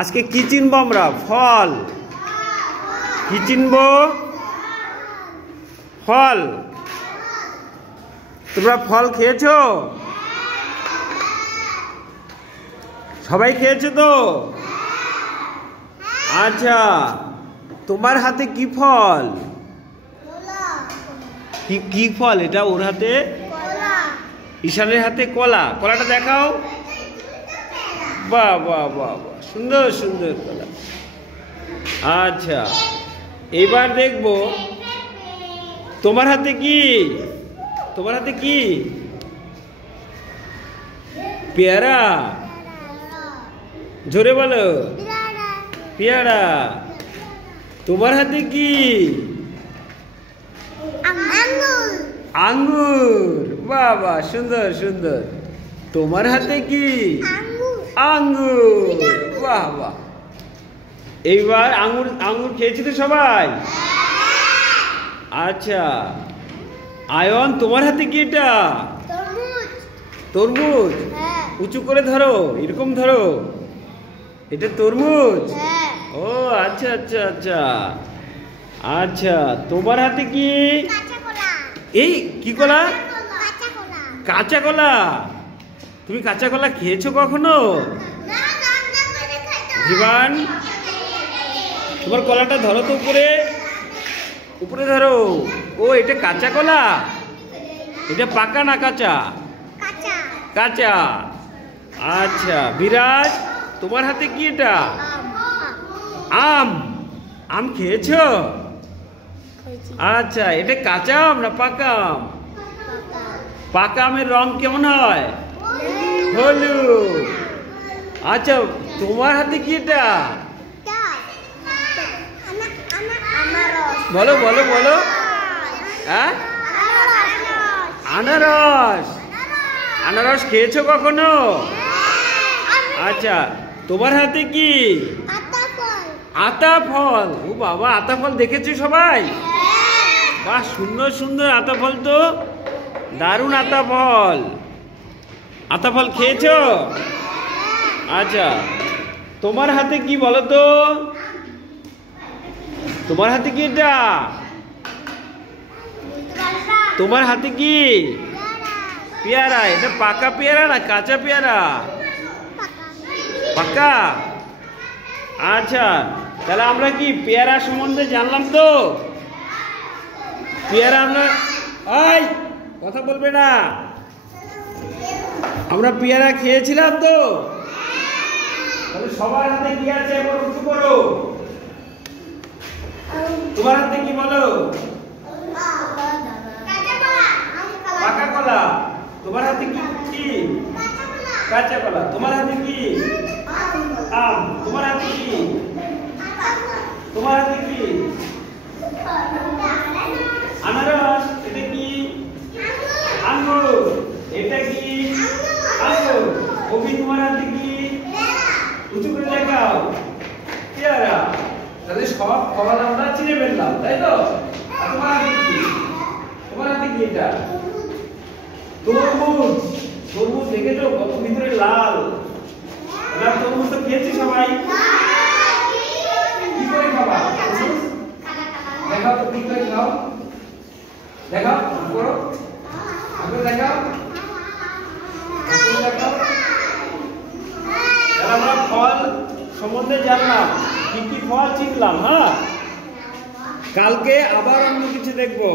আজকে কি চিনবো আমরা? ফল। কি চিনবো? ফল। তোমরা ফল খেয়েছো? সবাই খেয়েছো তো? আচ্ছা, তোমার হাতে কি ফল? কি ফল এটা? ওর হাতে, ঈশানের হাতে কলা। কলাটা দেখাও। বাহ বাহ বাহ বাহ, সুন্দর সুন্দর কলা। আচ্ছা, এবার দেখবো তোমার হাতে কি? তোমার হাতে কি? পেয়ারা। জোরে বলো। পেয়ারা। তোমার হাতে কি? আঙ্গুর। বাহ বাহ, সুন্দর সুন্দর। তোমার হাতে কি? আঙ্গুর। বাহ বাহ। এইবার আঙ্গুর খেয়েছি তো সবাই? আচ্ছা, আয়ন তোমার হাতে কি? এটা তরমুজ। উঁচু করে ধরো, এরকম ধরো। এটা তরমুজ। ও আচ্ছা আচ্ছা আচ্ছা আচ্ছা। তোমার হাতে কি? এই কি কলা? কাঁচা কলা। তুমি কাঁচা কলা খেয়েছো কখনো? জীবান, তোমার কলাটা ধরো তো, উপরে উপরে ধরো। ও এটা কাঁচা কলা। এটা পাকা না কাঁচা? কাঁচা। আচ্ছা, বিরাজ তোমার হাতে কি? এটা আম। আম খেয়েছো? আচ্ছা, এটা কাঁচা আম না পাকা আম? পাকা আমের রং কেমন হয়? হলুদ। আচ্ছা, তোমার হাতে কি? এটা বলো বলো বলো। হ্যাঁ, আনারস। আনারস খেয়েছো কখনো? আচ্ছা, তোমার হাতে কি? আতা ফল। ও বাবা, আতা ফল দেখেছো সবাই? বাহ, সুন্দর সুন্দর আতা ফল তো, দারুণ আতা ফল। আতা ফল খেয়েছো? আচ্ছা, তোমার হাতে কি বলো তো? তোমার হাতে কি? এটা তোমার হাতে কি? পেয়ারা। এটা পাকা পেয়ারা না কাঁচা পেয়ারা? পাকা। আচ্ছা, তাহলে আমরা কি পেয়ারা সম্বন্ধে জানলাম তো? পেয়ারা আমরা, এই কথা বলবে না, আমরা পেয়ারা খেয়েছিলাম তো? তাহলে সবার হাতে কি আছে এবার উঁচু করো। তোমার হাতে কি বলো? পাকা কলা। তোমার হাতে কি? কাঁচা কলা। তোমার হাতে কি? আম। তোমার হাতে কি? তোমার হাতে কি? আনারস। এটা কি? আঙ্গুর। এটা কি? আঙ্গুর। কবি। তোমার হাতে কি? উঁচু করে দেখাও। পেয়ারা। তাহলে সব ফল আমরা চিনে ফেললাম, তাই তো? তোমার হাতে কি? তোমার হাতে কি? এটা তরমুজ। তরমুজ দেখেছো কত ভিতরে লাল? তরমুজ তো খেয়েছি সবাই। কি করে খাবা? দেখাও তো কি করে খাও। দেখাও করো, আগে দেখাও, দেখাও। আমরা ফল সম্বন্ধে জানলাম, কি কি ফল চিনলাম। হ্যাঁ, কালকে আবার অন্য কিছু দেখবো।